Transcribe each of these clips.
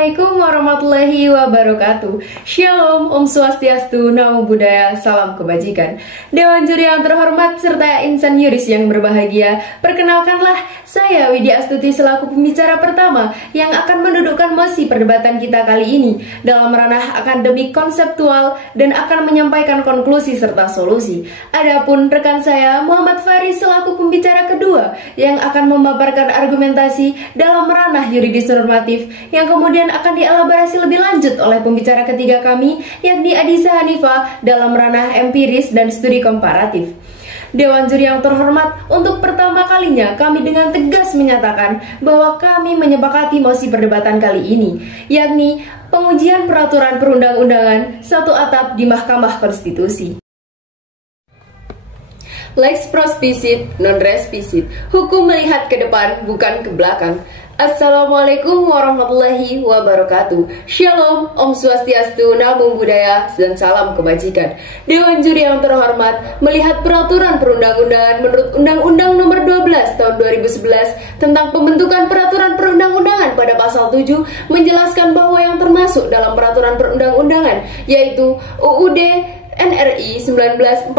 Assalamualaikum warahmatullahi wabarakatuh. Shalom, Om Swastiastu, Namo Buddhaya, salam kebajikan. Dewan juri yang terhormat serta insan yuris yang berbahagia, perkenalkanlah saya Widya Astuti selaku pembicara pertama yang akan mendudukkan mosi perdebatan kita kali ini dalam ranah akademik konseptual dan akan menyampaikan konklusi serta solusi. Adapun rekan saya Muhammad Faris selaku pembicara kedua yang akan memaparkan argumentasi dalam ranah yuridis normatif yang kemudian akan dielaborasi lebih lanjut oleh pembicara ketiga kami, yakni Adisa Hanifah dalam ranah empiris dan studi komparatif. Dewan juri yang terhormat, untuk pertama kalinya kami dengan tegas menyatakan bahwa kami menyepakati mosi perdebatan kali ini, yakni pengujian peraturan perundang-undangan satu atap di Mahkamah Konstitusi. Lex prospicit, non respisit. Hukum melihat ke depan, bukan ke belakang. Assalamualaikum warahmatullahi wabarakatuh. Shalom, Om Swastiastu, Namo Buddhaya, dan salam kebajikan. Dewan juri yang terhormat, melihat peraturan perundang-undangan menurut Undang-Undang Nomor 12 Tahun 2011 tentang pembentukan peraturan perundang-undangan pada pasal 7 menjelaskan bahwa yang termasuk dalam peraturan perundang-undangan yaitu UUD NRI 1945,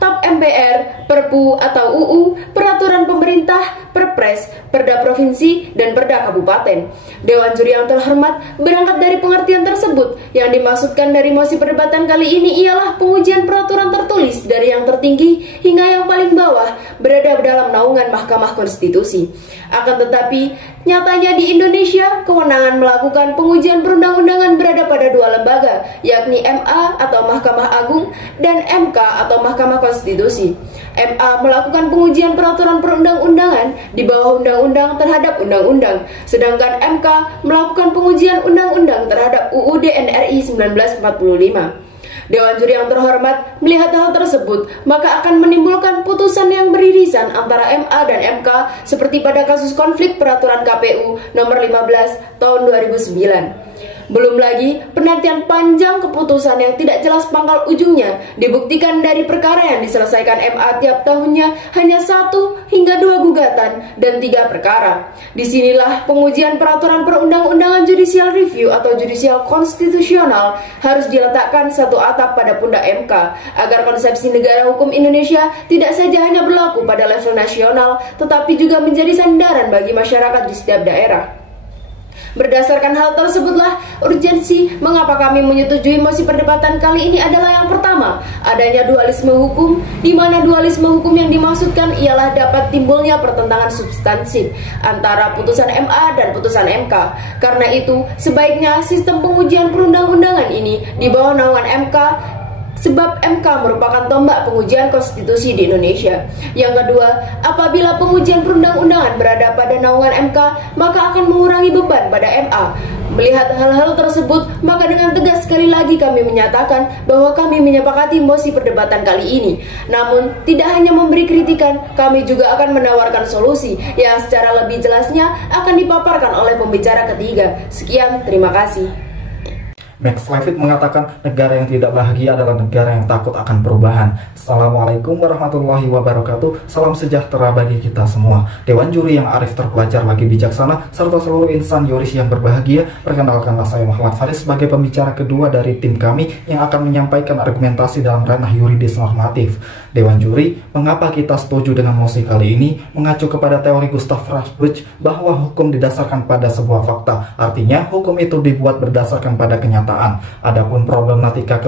TAP MPR, Perpu atau UU, Peraturan Pemerintah, Perpres, Perda Provinsi, dan Perda Kabupaten. Dewan juri yang terhormat, berangkat dari pengertian tersebut, yang dimaksudkan dari mosi perdebatan kali ini ialah pengujian peraturan tertulis dari yang tertinggi hingga yang paling bawah berada dalam naungan Mahkamah Konstitusi. Akan tetapi, nyatanya di Indonesia, kewenangan melakukan pengujian perundang-undangan berada pada dua lembaga, yakni MA atau Mahkamah Agung dan MK atau Mahkamah Konstitusi. MA melakukan pengujian peraturan perundang-undangan di bawah undang-undang terhadap undang-undang, sedangkan MK melakukan pengujian undang-undang terhadap UUD NRI 1945. Dewan juri yang terhormat, melihat hal tersebut, maka akan menimbulkan putusan yang beririsan antara MA dan MK seperti pada kasus konflik peraturan KPU nomor 15 tahun 2009. Belum lagi, penantian panjang keputusan yang tidak jelas pangkal ujungnya dibuktikan dari perkara yang diselesaikan MA tiap tahunnya hanya 1 hingga 2 gugatan dan 3 perkara. Disinilah pengujian peraturan perundang-undangan judicial review atau judicial konstitusional harus diletakkan satu atap pada pundak MK agar konsepsi negara hukum Indonesia tidak saja hanya berlaku pada level nasional tetapi juga menjadi sandaran bagi masyarakat di setiap daerah. Berdasarkan hal tersebutlah urgensi mengapa kami menyetujui mosi perdebatan kali ini adalah yang pertama, adanya dualisme hukum, di mana dualisme hukum yang dimaksudkan ialah dapat timbulnya pertentangan substansif antara putusan MA dan putusan MK. Karena itu, sebaiknya sistem pengujian perundang-undangan ini di bawah naungan MK, sebab MK merupakan tombak pengujian konstitusi di Indonesia. Yang kedua, apabila pengujian perundang-undangan berada pada naungan MK, maka akan mengurangi beban pada MA. Melihat hal-hal tersebut, maka dengan tegas sekali lagi kami menyatakan bahwa kami menyepakati mosi perdebatan kali ini. Namun, tidak hanya memberi kritikan, kami juga akan menawarkan solusi yang secara lebih jelasnya akan dipaparkan oleh pembicara ketiga. Sekian, terima kasih. Max Levit mengatakan negara yang tidak bahagia adalah negara yang takut akan perubahan. Assalamualaikum warahmatullahi wabarakatuh. Salam sejahtera bagi kita semua. Dewan juri yang arif, terpelajar, lagi bijaksana, serta seluruh insan yuris yang berbahagia, perkenalkanlah saya Muhammad Faris sebagai pembicara kedua dari tim kami yang akan menyampaikan argumentasi dalam ranah yuridis normatif. Dewan juri, mengapa kita setuju dengan mosi kali ini? Mengacu kepada teori Gustav Rasbruch bahwa hukum didasarkan pada sebuah fakta. Artinya, hukum itu dibuat berdasarkan pada kenyataan. Adapun problematika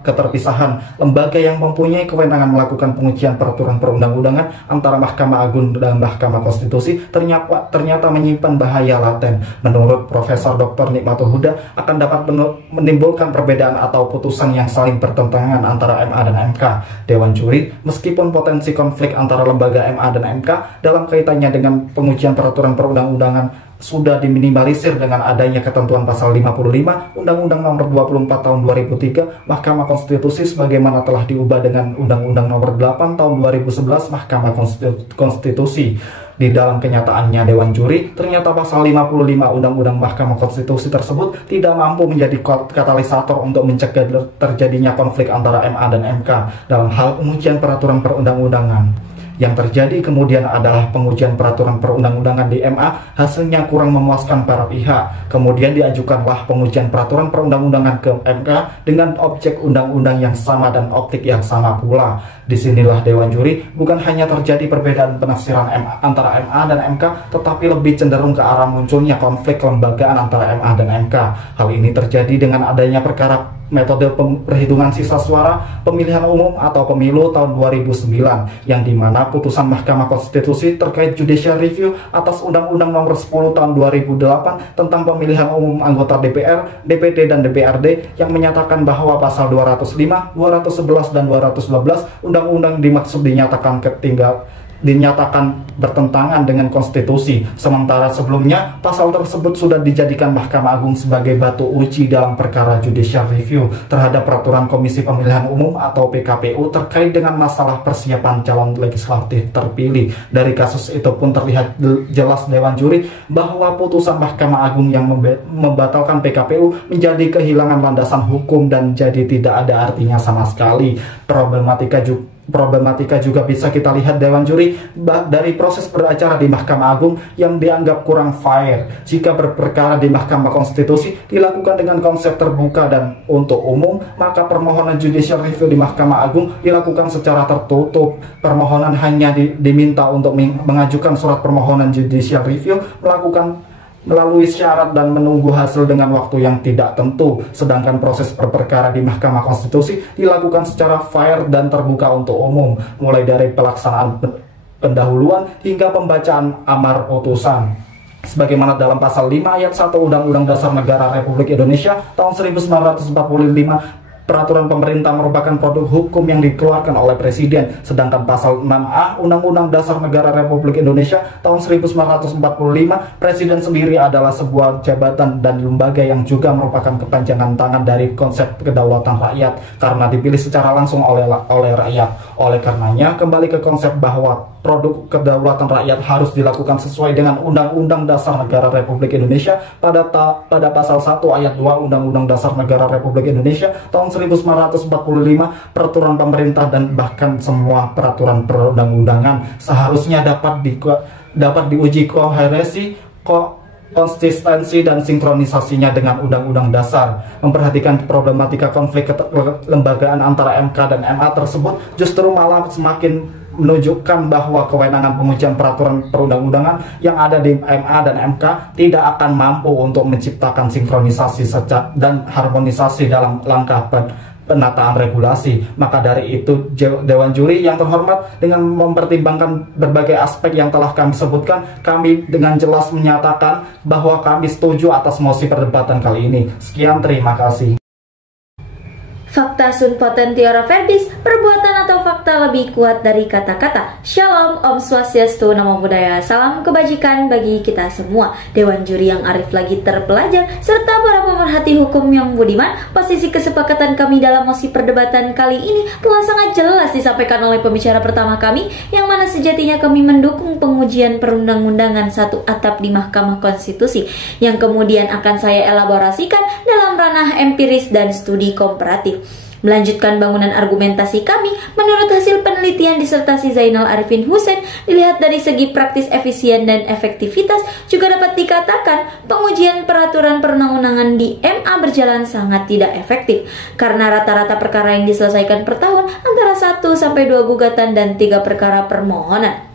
keterpisahan lembaga yang mempunyai kewenangan melakukan pengujian peraturan perundang-undangan antara Mahkamah Agung dan Mahkamah Konstitusi ternyata menyimpan bahaya laten. Menurut Profesor Dr. Nikmatul Huda akan dapat menimbulkan perbedaan atau putusan yang saling bertentangan antara MA dan MK. Dewan juri, meskipun potensi konflik antara lembaga MA dan MK dalam kaitannya dengan pengujian peraturan perundang-undangan sudah diminimalisir dengan adanya ketentuan pasal 55 Undang-Undang Nomor 24 Tahun 2003 Mahkamah Konstitusi sebagaimana telah diubah dengan Undang-Undang Nomor 8 Tahun 2011 Mahkamah Konstitusi. Di dalam kenyataannya Dewan juri, ternyata pasal 55 Undang-Undang Mahkamah Konstitusi tersebut tidak mampu menjadi katalisator untuk mencegah terjadinya konflik antara MA dan MK dalam hal pengujian peraturan perundang-undangan. Yang terjadi kemudian adalah pengujian peraturan perundang-undangan di MA hasilnya kurang memuaskan para pihak. Kemudian diajukanlah pengujian peraturan perundang-undangan ke MK dengan objek undang-undang yang sama dan optik yang sama pula. Disinilah Dewan Juri bukan hanya terjadi perbedaan penafsiran antara MA dan MK, tetapi lebih cenderung ke arah munculnya konflik kelembagaan antara MA dan MK. Hal ini terjadi dengan adanya perkara metode perhitungan sisa suara pemilihan umum atau pemilu tahun 2009, yang dimana putusan Mahkamah Konstitusi terkait judicial review atas Undang-Undang Nomor 10 tahun 2008 tentang pemilihan umum anggota DPR, DPD, dan DPRD yang menyatakan bahwa pasal 205, 211, dan 212 undang-undang dimaksud dinyatakan bertentangan dengan konstitusi. Sementara sebelumnya pasal tersebut sudah dijadikan Mahkamah Agung sebagai batu uji dalam perkara judicial review terhadap peraturan Komisi Pemilihan Umum atau PKPU terkait dengan masalah persiapan calon legislatif terpilih. Dari kasus itu pun terlihat jelas Dewan Juri bahwa putusan Mahkamah Agung yang membatalkan PKPU menjadi kehilangan landasan hukum dan jadi tidak ada artinya sama sekali. Problematika juga bisa kita lihat Dewan Juri dari proses beracara di Mahkamah Agung yang dianggap kurang fair. Jika berperkara di Mahkamah Konstitusi dilakukan dengan konsep terbuka dan untuk umum, maka permohonan judicial review di Mahkamah Agung dilakukan secara tertutup. Permohonan hanya diminta untuk mengajukan surat permohonan judicial review melalui syarat dan menunggu hasil dengan waktu yang tidak tentu. Sedangkan proses perkara di Mahkamah Konstitusi dilakukan secara fair dan terbuka untuk umum, mulai dari pelaksanaan pendahuluan hingga pembacaan amar putusan. Sebagaimana dalam pasal 5 ayat 1 Undang-Undang Dasar Negara Republik Indonesia tahun 1945, peraturan pemerintah merupakan produk hukum yang dikeluarkan oleh Presiden. Sedangkan pasal 6A Undang-Undang Dasar Negara Republik Indonesia tahun 1945, Presiden sendiri adalah sebuah jabatan dan lembaga yang juga merupakan kepanjangan tangan dari konsep kedaulatan rakyat karena dipilih secara langsung oleh rakyat. Oleh karenanya, kembali ke konsep bahwa produk kedaulatan rakyat harus dilakukan sesuai dengan Undang-Undang Dasar Negara Republik Indonesia pada pasal 1 ayat 2 Undang-Undang Dasar Negara Republik Indonesia tahun 1945, peraturan pemerintah dan bahkan semua peraturan perundang-undangan seharusnya dapat diuji koherensi, konsistensi dan sinkronisasinya dengan Undang-Undang Dasar. Memperhatikan problematika konflik kelembagaan antara MK dan MA tersebut justru malah semakin menunjukkan bahwa kewenangan pengujian peraturan perundang-undangan yang ada di MA dan MK tidak akan mampu untuk menciptakan sinkronisasi dan harmonisasi dalam langkah penataan regulasi. Maka dari itu Dewan Juri yang terhormat, dengan mempertimbangkan berbagai aspek yang telah kami sebutkan, kami dengan jelas menyatakan bahwa kami setuju atas mosi perdebatan kali ini. Sekian, terima kasih. Fakta sunt potentiora verbis, perbuatan atau fakta lebih kuat dari kata-kata. Shalom, Om Swastiastu, Namo Buddhaya, salam kebajikan bagi kita semua. Dewan Juri yang arif lagi terpelajar, serta para pemerhati hukum yang budiman, posisi kesepakatan kami dalam mosi perdebatan kali ini telah sangat jelas disampaikan oleh pembicara pertama kami, yang mana sejatinya kami mendukung pengujian perundang-undangan satu atap di Mahkamah Konstitusi, yang kemudian akan saya elaborasikan dalam ranah empiris dan studi komparatif. Melanjutkan bangunan argumentasi kami, menurut hasil penelitian disertasi Zainal Arifin Hussein, dilihat dari segi praktis, efisien, dan efektivitas, juga dapat dikatakan pengujian peraturan perundang-undangan di MA berjalan sangat tidak efektif, karena rata-rata perkara yang diselesaikan per tahun antara 1 sampai 2 gugatan dan 3 perkara permohonan.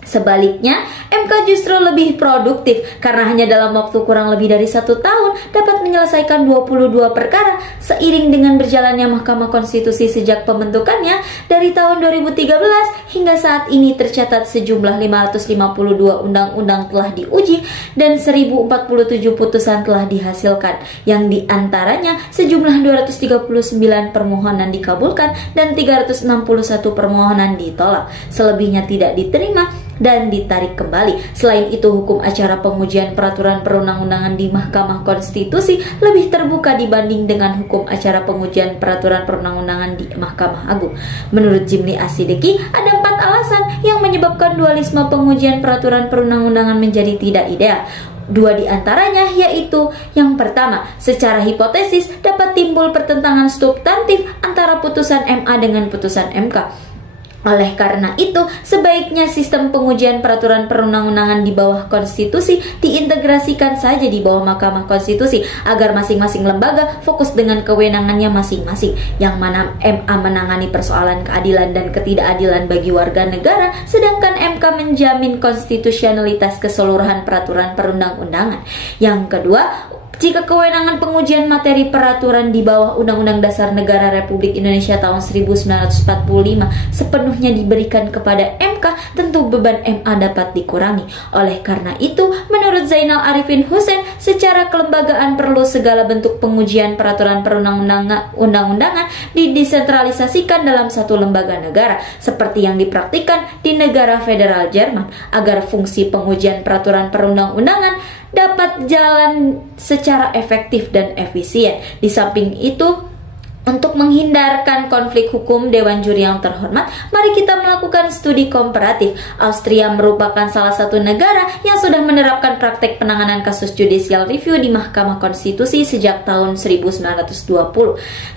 Sebaliknya, MK justru lebih produktif karena hanya dalam waktu kurang lebih dari 1 tahun dapat menyelesaikan 22 perkara, seiring dengan berjalannya Mahkamah Konstitusi sejak pembentukannya dari tahun 2013 hingga saat ini tercatat sejumlah 552 undang-undang telah diuji dan 1047 putusan telah dihasilkan, yang diantaranya sejumlah 239 permohonan dikabulkan dan 361 permohonan ditolak, selebihnya tidak diterima dan ditarik kembali. Selain itu, hukum acara pengujian peraturan perundang-undangan di Mahkamah Konstitusi lebih terbuka dibanding dengan hukum acara pengujian peraturan perundang-undangan di Mahkamah Agung. Menurut Jimli Asidiki, ada 4 alasan yang menyebabkan dualisme pengujian peraturan perundang-undangan menjadi tidak ideal. 2 di antaranya yaitu, yang pertama, secara hipotesis dapat timbul pertentangan substantif antara putusan MA dengan putusan MK. Oleh karena itu, sebaiknya sistem pengujian peraturan perundang-undangan di bawah konstitusi diintegrasikan saja di bawah Mahkamah Konstitusi agar masing-masing lembaga fokus dengan kewenangannya masing-masing, yang mana MA menangani persoalan keadilan dan ketidakadilan bagi warga negara, sedangkan MK menjamin konstitusionalitas keseluruhan peraturan perundang-undangan. Yang kedua, jika kewenangan pengujian materi peraturan di bawah Undang-Undang Dasar Negara Republik Indonesia tahun 1945 sepenuhnya diberikan kepada MK, tentu beban MA dapat dikurangi. Oleh karena itu, menurut Zainal Arifin Hussein, secara kelembagaan perlu segala bentuk pengujian peraturan perundang-undangan didesentralisasikan dalam satu lembaga negara, seperti yang dipraktikkan di negara federal Jerman, agar fungsi pengujian peraturan perundang-undangan dapat jalan secara efektif dan efisien. Di samping itu, untuk menghindarkan konflik hukum, Dewan Juri yang terhormat, mari kita melakukan studi komparatif. Austria merupakan salah satu negara yang sudah menerapkan praktek penanganan kasus judicial review di Mahkamah Konstitusi sejak tahun 1920.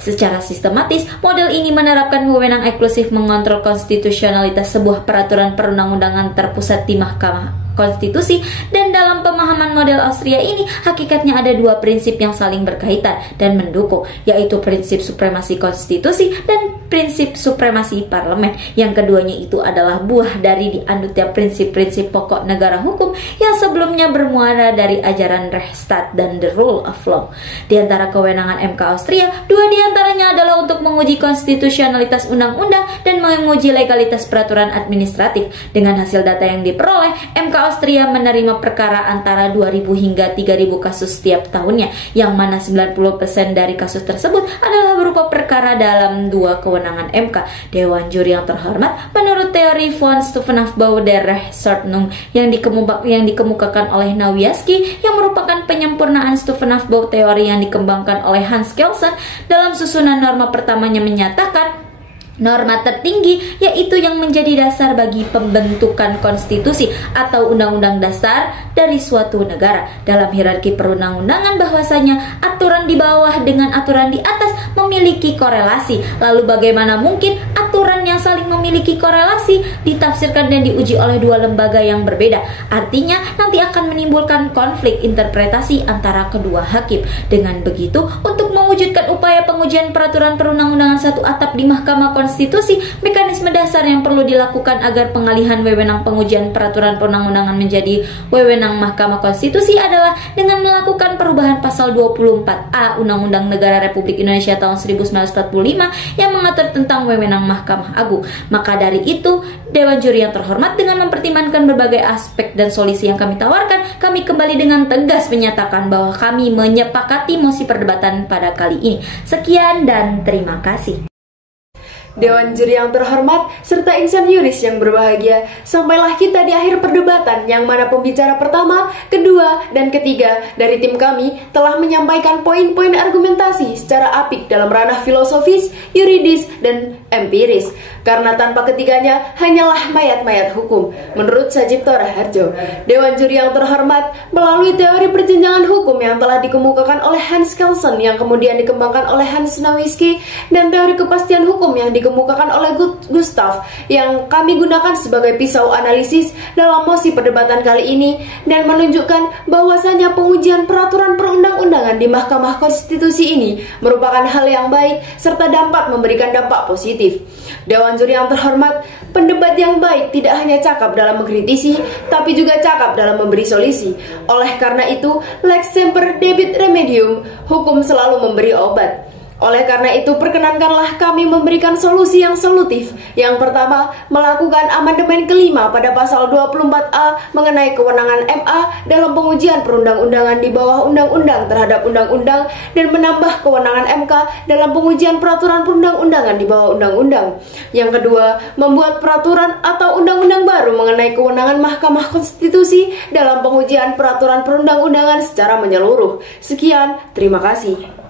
Secara sistematis, model ini menerapkan wewenang eksklusif mengontrol konstitusionalitas sebuah peraturan perundang-undangan terpusat di Mahkamah Konstitusi, dan dalam pemahaman model Austria ini hakikatnya ada dua prinsip yang saling berkaitan dan mendukung, yaitu prinsip supremasi konstitusi dan prinsip supremasi parlemen. Yang keduanya itu adalah buah dari dianutnya prinsip-prinsip pokok negara hukum yang sebelumnya bermuara dari ajaran Rechtsstaat dan the rule of law. Di antara kewenangan MK Austria, dua diantaranya adalah untuk menguji konstitusionalitas undang-undang dan menguji legalitas peraturan administratif. Dengan hasil data yang diperoleh, MK Austria menerima perkara antara 2.000 hingga 3.000 kasus setiap tahunnya, yang mana 90% dari kasus tersebut adalah berupa perkara dalam dua kewenangan MK. Dewan Juri yang terhormat, menurut teori von Steuffenaufbau der Rechtsordnung yang dikemukakan oleh Nawiaski, yang merupakan penyempurnaan Steuffenaufbau teori yang dikembangkan oleh Hans Kelsen, dalam susunan norma pertamanya menyatakan norma tertinggi yaitu yang menjadi dasar bagi pembentukan konstitusi atau undang-undang dasar dari suatu negara. Dalam hierarki perundang-undangan bahwasanya aturan di bawah dengan aturan di atas memiliki korelasi. Lalu bagaimana mungkin aturan yang saling memiliki korelasi ditafsirkan dan diuji oleh dua lembaga yang berbeda? Artinya nanti akan menimbulkan konflik interpretasi antara kedua hakim. Dengan begitu, untuk mewujudkan upaya pengujian peraturan perundang-undangan satu atap di Mahkamah Konstitusi, mekanisme dasar yang perlu dilakukan agar pengalihan wewenang pengujian peraturan perundang-undangan menjadi wewenang Mahkamah Konstitusi adalah dengan melakukan perubahan pasal 24A Undang-Undang Negara Republik Indonesia tahun 1945 yang mengatur tentang wewenang Mahkamah Agung. Maka dari itu, Dewan Juri yang terhormat, dengan mempertimbangkan berbagai aspek dan solusi yang kami tawarkan, kami kembali dengan tegas menyatakan bahwa kami menyepakati mosi perdebatan pada kali ini. Sekian dan terima kasih. Dewan Juri yang terhormat, serta insan yuris yang berbahagia, sampailah kita di akhir perdebatan yang mana pembicara pertama, kedua, dan ketiga dari tim kami telah menyampaikan poin-poin argumentasi secara apik dalam ranah filosofis, yuridis, dan empiris. Karena tanpa ketiganya hanyalah mayat-mayat hukum, menurut Sajipto Raharjo. Dewan Juri yang terhormat, melalui teori perjenjangan hukum yang telah dikemukakan oleh Hans Kelsen yang kemudian dikembangkan oleh Hans Nawiaski, dan teori kepastian hukum yang dikemukakan oleh Gustav yang kami gunakan sebagai pisau analisis dalam mosi perdebatan kali ini, dan menunjukkan bahwasanya pengujian peraturan perundang-undangan di Mahkamah Konstitusi ini merupakan hal yang baik serta dapat memberikan dampak positif. Dewan Juri yang terhormat, pendebat yang baik tidak hanya cakap dalam mengkritisi, tapi juga cakap dalam memberi solusi. Oleh karena itu, lex semper debit remedium, hukum selalu memberi obat. Oleh karena itu, perkenankanlah kami memberikan solusi yang solutif. Yang pertama, melakukan amandemen kelima pada pasal 24A mengenai kewenangan MA dalam pengujian perundang-undangan di bawah undang-undang terhadap undang-undang, dan menambah kewenangan MK dalam pengujian peraturan perundang-undangan di bawah undang-undang. Yang kedua, membuat peraturan atau undang-undang baru mengenai kewenangan Mahkamah Konstitusi dalam pengujian peraturan perundang-undangan secara menyeluruh. Sekian, terima kasih.